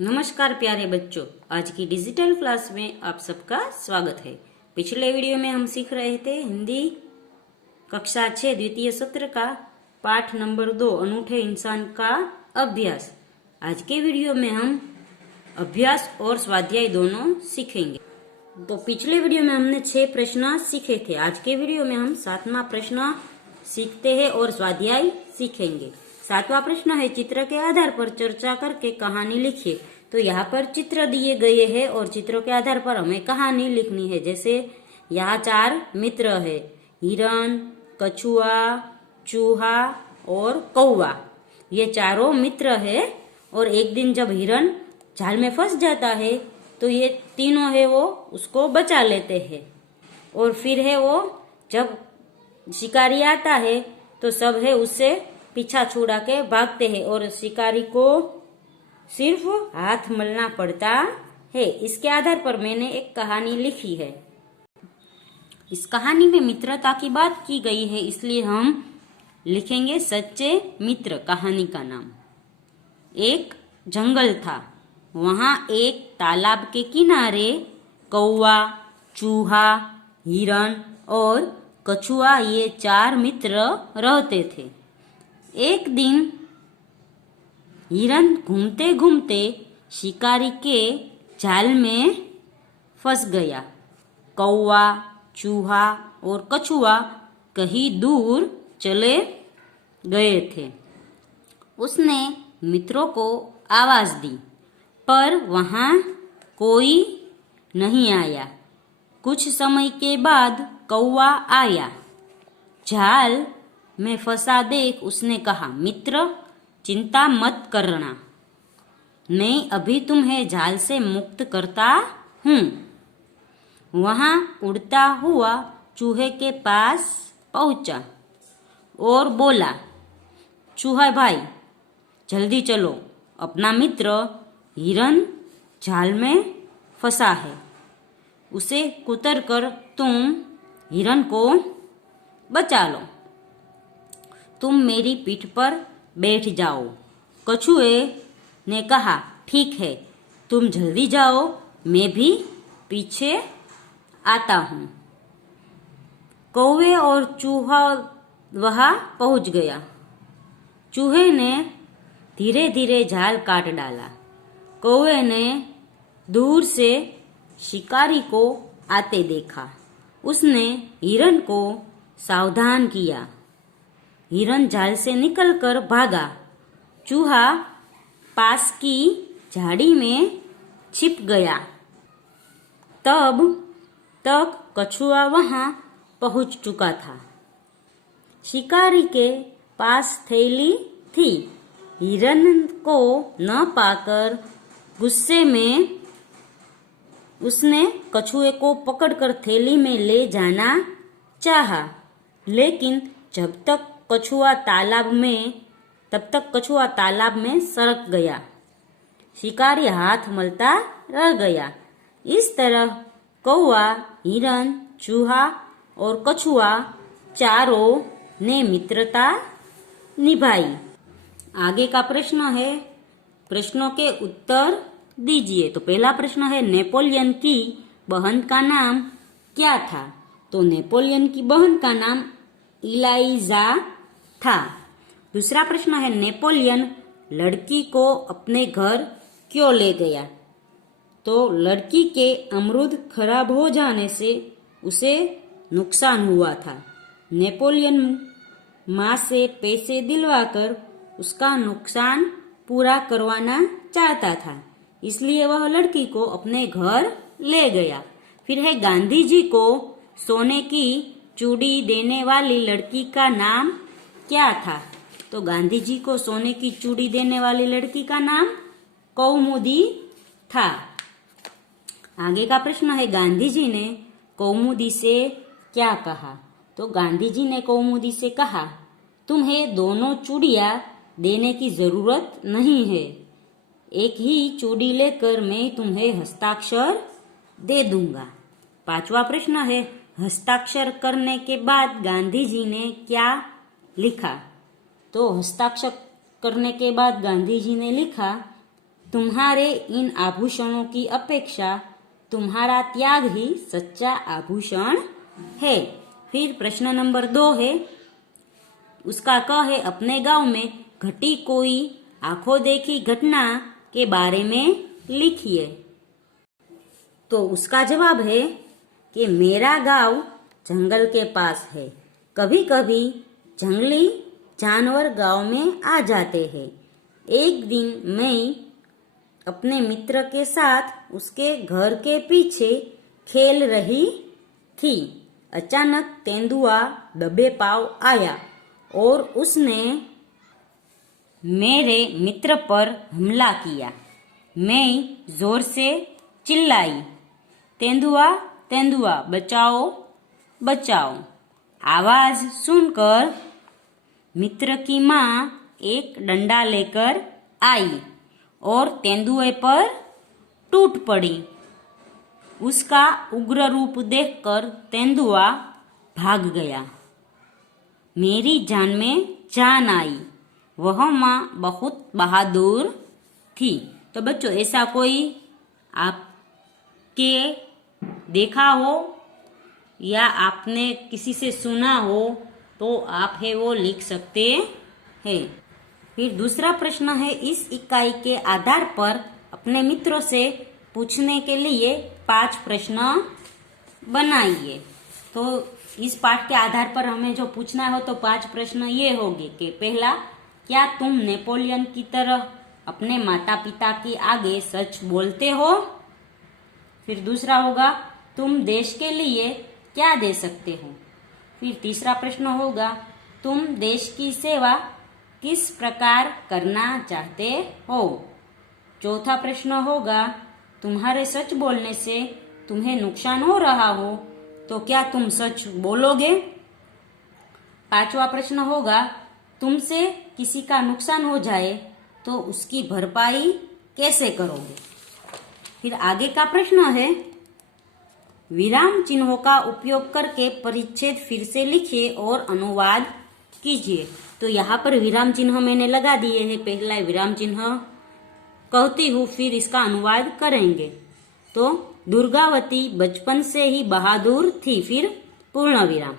नमस्कार प्यारे बच्चों, आज की डिजिटल क्लास में आप सबका स्वागत है। पिछले वीडियो में हम सीख रहे थे हिंदी कक्षा 6 द्वितीय सत्र का पाठ नंबर 2 अनूठे इंसान का अभ्यास। आज के वीडियो में हम अभ्यास और स्वाध्याय दोनों सीखेंगे। तो पिछले वीडियो में हमने 6 प्रश्न सीखे थे। आज के वीडियो में हम 7वां प्रश्न सीखते हैं और स्वाध्याय सीखेंगे। 7वां प्रश्न है, चित्र के आधार पर चर्चा करके कहानी लिखिए। तो यहाँ पर चित्र दिए गए हैं और चित्रों के आधार पर हमें कहानी लिखनी है। जैसे यहाँ 4 मित्र है, हिरण, कछुआ, चूहा और कौवा। ये चारों मित्र है और एक दिन जब हिरण जाल में फंस जाता है तो ये तीनों है वो उसको बचा लेते हैं। और फिर है वो जब शिकारी आता है तो सब है उससे पीछा छुड़ा के भागते हैं और शिकारी को सिर्फ हाथ मलना पड़ता है। इसके आधार पर मैंने एक कहानी लिखी है। इस कहानी में मित्रता की बात की गई है, इसलिए हम लिखेंगे सच्चे मित्र। कहानी का नाम, एक जंगल था। वहां एक तालाब के किनारे कौवा, चूहा, हिरण और कछुआ ये 4 मित्र रहते थे। एक दिन हिरण घूमते घूमते शिकारी के जाल में फंस गया। कौवा, चूहा और कछुआ कहीं दूर चले गए थे। उसने मित्रों को आवाज दी, पर वहां कोई नहीं आया। कुछ समय के बाद कौवा आया। जाल में फंसा देख उसने कहा, मित्र चिंता मत करना, मैं अभी तुम्हें जाल से मुक्त करता हूँ। वहां उड़ता हुआ चूहे के पास पहुंचा और बोला, चूहा भाई जल्दी चलो, अपना मित्र हिरण जाल में फंसा है। उसे कुतर कर तुम हिरण को बचा लो। तुम मेरी पीठ पर बैठ जाओ। कछुए ने कहा, ठीक है, तुम जल्दी जाओ, मैं भी पीछे आता हूँ। कौवे और चूहा वहां पहुंच गया। चूहे ने धीरे धीरे जाल काट डाला। कौवे ने दूर से शिकारी को आते देखा। उसने हिरण को सावधान किया। हिरण जाल से निकलकर भागा। चूहा पास की झाड़ी में छिप गया। तब तक कछुआ वहां पहुंच चुका था। शिकारी के पास थैली थी। हिरण को न पाकर गुस्से में उसने कछुए को पकड़कर थैली में ले जाना चाहा, लेकिन तब तक कछुआ तालाब में सरक गया। शिकारी हाथ मलता रह गया। इस तरह कौवा, हिरण, चूहा और कछुआ चारों ने मित्रता निभाई। आगे का प्रश्न है, प्रश्नों के उत्तर दीजिए। तो पहला प्रश्न है, नेपोलियन की बहन का नाम क्या था? तो नेपोलियन की बहन का नाम इलाइजा था। दूसरा प्रश्न है, नेपोलियन लड़की को अपने घर क्यों ले गया? तो लड़की के अमरूद खराब हो जाने से उसे नुकसान हुआ था। नेपोलियन माँ से पैसे दिलवाकर उसका नुकसान पूरा करवाना चाहता था, इसलिए वह लड़की को अपने घर ले गया। फिर है, गांधी जी को सोने की चूड़ी देने वाली लड़की का नाम क्या था? तो गांधी जी को सोने की चूड़ी देने वाली लड़की का नाम कौमुदी था। आगे का प्रश्न है, गांधी जी ने कौमुदी से क्या कहा? तो गांधी जी ने कौमुदी से कहा, तुम्हें दोनों चूड़ियां देने की जरूरत नहीं है। एक ही चूड़ी लेकर मैं तुम्हें हस्ताक्षर दे दूंगा। 5वां प्रश्न है, हस्ताक्षर करने के बाद गांधी जी ने क्या लिखा? तो हस्ताक्षर करने के बाद गांधी जी ने लिखा, तुम्हारे इन आभूषणों की अपेक्षा तुम्हारा त्याग ही सच्चा आभूषण है। फिर प्रश्न नंबर 2 है, उसका क है, अपने गांव में घटी कोई आंखों देखी घटना के बारे में लिखिए। तो उसका जवाब है कि मेरा गांव जंगल के पास है। कभी कभी जंगली जानवर गांव में आ जाते हैं। एक दिन मैं अपने मित्र के साथ उसके घर के पीछे खेल रही थी। अचानक तेंदुआ दबे पांव आया और उसने मेरे मित्र पर हमला किया। मैं जोर से चिल्लाई, तेंदुआ तेंदुआ बचाओ बचाओ। आवाज सुनकर मित्र की माँ एक डंडा लेकर आई और तेंदुए पर टूट पड़ी। उसका उग्र रूप देखकर तेंदुआ भाग गया। मेरी जान में जान आई। वह माँ बहुत बहादुर थी। तो बच्चों, ऐसा कोई आपके देखा हो या आपने किसी से सुना हो तो आप है वो लिख सकते हैं। फिर दूसरा प्रश्न है, इस इकाई के आधार पर अपने मित्रों से पूछने के लिए 5 प्रश्न बनाइए। तो इस पाठ के आधार पर हमें जो पूछना हो तो 5 प्रश्न ये होंगे कि पहला, क्या तुम नेपोलियन की तरह अपने माता पिता के आगे सच बोलते हो? फिर दूसरा होगा, तुम देश के लिए क्या दे सकते हो? फिर तीसरा प्रश्न होगा, तुम देश की सेवा किस प्रकार करना चाहते हो? चौथा प्रश्न होगा, तुम्हारे सच बोलने से तुम्हें नुकसान हो रहा हो तो क्या तुम सच बोलोगे? पांचवा प्रश्न होगा, तुमसे किसी का नुकसान हो जाए तो उसकी भरपाई कैसे करोगे? फिर आगे का प्रश्न है, विराम चिन्हों का उपयोग करके परिच्छेद फिर से लिखिए और अनुवाद कीजिए। तो यहाँ पर विराम चिन्ह मैंने लगा दिए हैं। पहला विराम चिन्ह कहती हूँ, फिर इसका अनुवाद करेंगे। तो दुर्गावती बचपन से ही बहादुर थी। फिर पूर्ण विराम,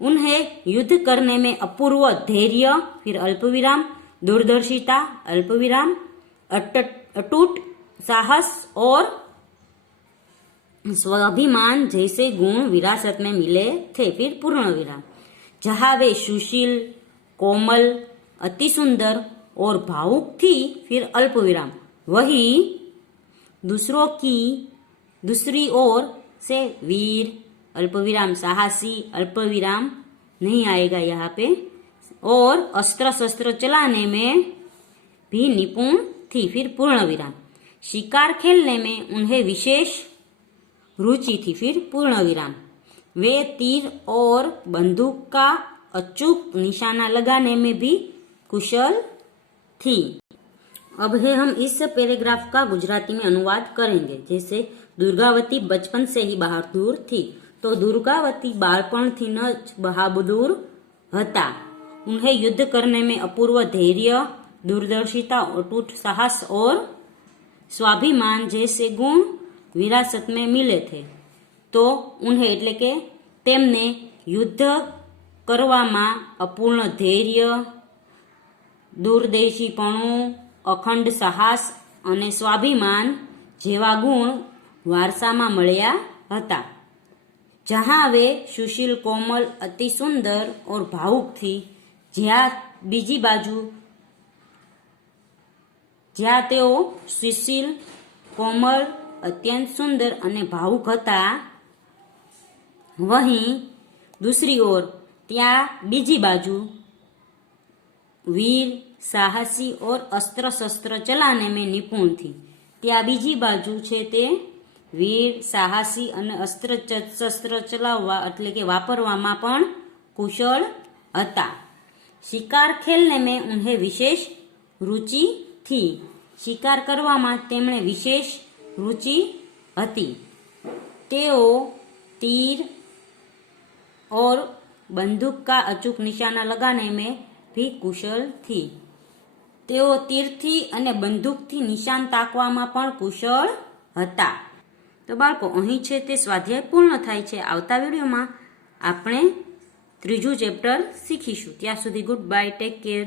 उन्हें युद्ध करने में अपूर्व धैर्य, फिर अल्प विराम, दूरदर्शिता, अल्प विराम, अटूट साहस और स्वाभिमान जैसे गुण विरासत में मिले थे। फिर पूर्ण विराम, जहां वे सुशील, कोमल, अति सुंदर और भावुक थी। फिर अल्प विराम, वही दूसरों की दूसरी ओर से वीर, अल्प विराम, साहसी, अल्प विराम नहीं आएगा यहाँ पे, और अस्त्र शस्त्र चलाने में भी निपुण थी। फिर पूर्ण विराम, शिकार खेलने में उन्हें विशेष रुचि थी। फिर पूर्ण विराम, वे तीर और बंदूक का अचूक निशाना लगाने में भी कुशल थी। अब है हम इस पैराग्राफ का गुजराती में अनुवाद करेंगे। जैसे दुर्गावती बचपन से ही बहादुर थी। तो दुर्गावती बाળપણથી ન જ બહાદુર હતા। उन्हें युद्ध करने में अपूर्व धैर्य, दूरदर्शिता, अटूट साहस और स्वाभिमान जैसे गुण विरासत में मिले थे। तो उन्हें એટલે કે તેમને યુદ્ધ કરવામાં અપૂર્ણ ધૈર્ય, દૂરદેશીપણું, અખંડ સાહસ અને સ્વાભિમાન જેવા ગુણ વારસામાં મળ્યા હતા। जहाँ वे सुशील, कोमल, अति सुंदर और भावुक थी, ज्या बीजी बाजू ज्या तेओ सुशील, कोमल, अत्यंत सुंदर अने भावुक हता, वहीं दूसरी ओर त्या बीजी बाजू वीर, साहसी और अस्त्र शस्त्र चलाने में निपुण थी। त्या बीजी बाजू छे ते वीर, साहसी અને अस्त्र शस्त्र चलाववा એટલે કે વાપરવામાં પણ કુશળ હતા। शिकार खेलने में उन्हें विशेष रुचि थी। शिकार કરવામાં તેમણે વિશેષ रुचि હતી। તેઓ तीर और बंदूक का अचूक निशाना लगाने में भी कुशल थी। તેઓ તીરથી અને બંદૂકથી નિશાન તાકવામાં પણ કુશળ હતા. તો બાળકો અહીં છે તે સ્વાધ્યાય પૂર્ણ થાય છે. આવતા વિડીયોમાં આપણે ત્રીજું ચેપ્ટર શીખીશું. ત્યાં સુધી ગુડ બાય, ટેક કેર.